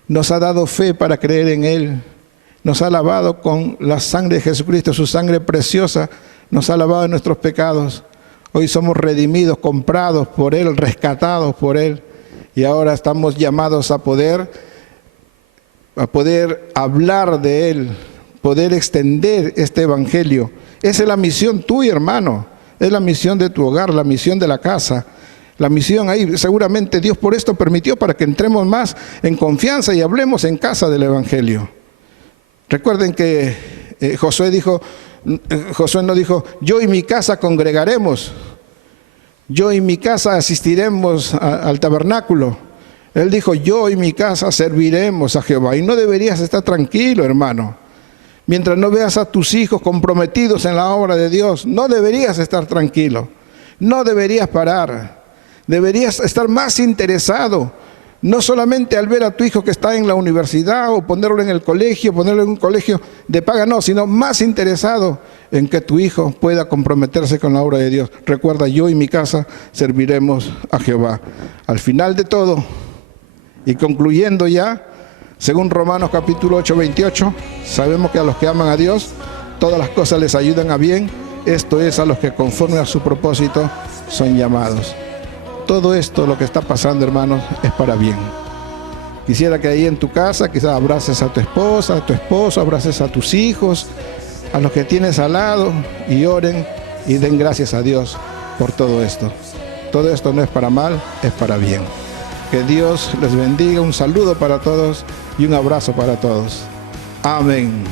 nos ha dado fe para creer en Él, nos ha lavado con la sangre de Jesucristo, su sangre preciosa, nos ha lavado de nuestros pecados. Hoy somos redimidos, comprados por Él, rescatados por Él, y ahora estamos llamados a poder hablar de Él, poder extender este evangelio. Esa es la misión tuya, hermano. Es la misión de tu hogar, la misión de la casa. La misión ahí, seguramente Dios por esto permitió para que entremos más en confianza y hablemos en casa del evangelio. Recuerden que Josué no dijo, yo y mi casa congregaremos. Yo y mi casa asistiremos al tabernáculo. Él dijo, yo y mi casa serviremos a Jehová. Y no deberías estar tranquilo, hermano. Mientras no veas a tus hijos comprometidos en la obra de Dios, no deberías estar tranquilo. No deberías parar. Deberías estar más interesado. No solamente al ver a tu hijo que está en la universidad o ponerlo en el colegio, ponerlo en un colegio de paga, no, sino más interesado en que tu hijo pueda comprometerse con la obra de Dios. Recuerda, yo y mi casa serviremos a Jehová. Al final de todo, y concluyendo ya, según Romanos capítulo 8, 28, sabemos que a los que aman a Dios, todas las cosas les ayudan a bien. Esto es a los que conforme a su propósito son llamados. Todo esto, lo que está pasando, hermanos, es para bien. Quisiera que ahí en tu casa quizás abraces a tu esposa, a tu esposo, abraces a tus hijos, a los que tienes al lado, y oren y den gracias a Dios por todo esto. Todo esto no es para mal, es para bien. Que Dios les bendiga, un saludo para todos y un abrazo para todos. Amén.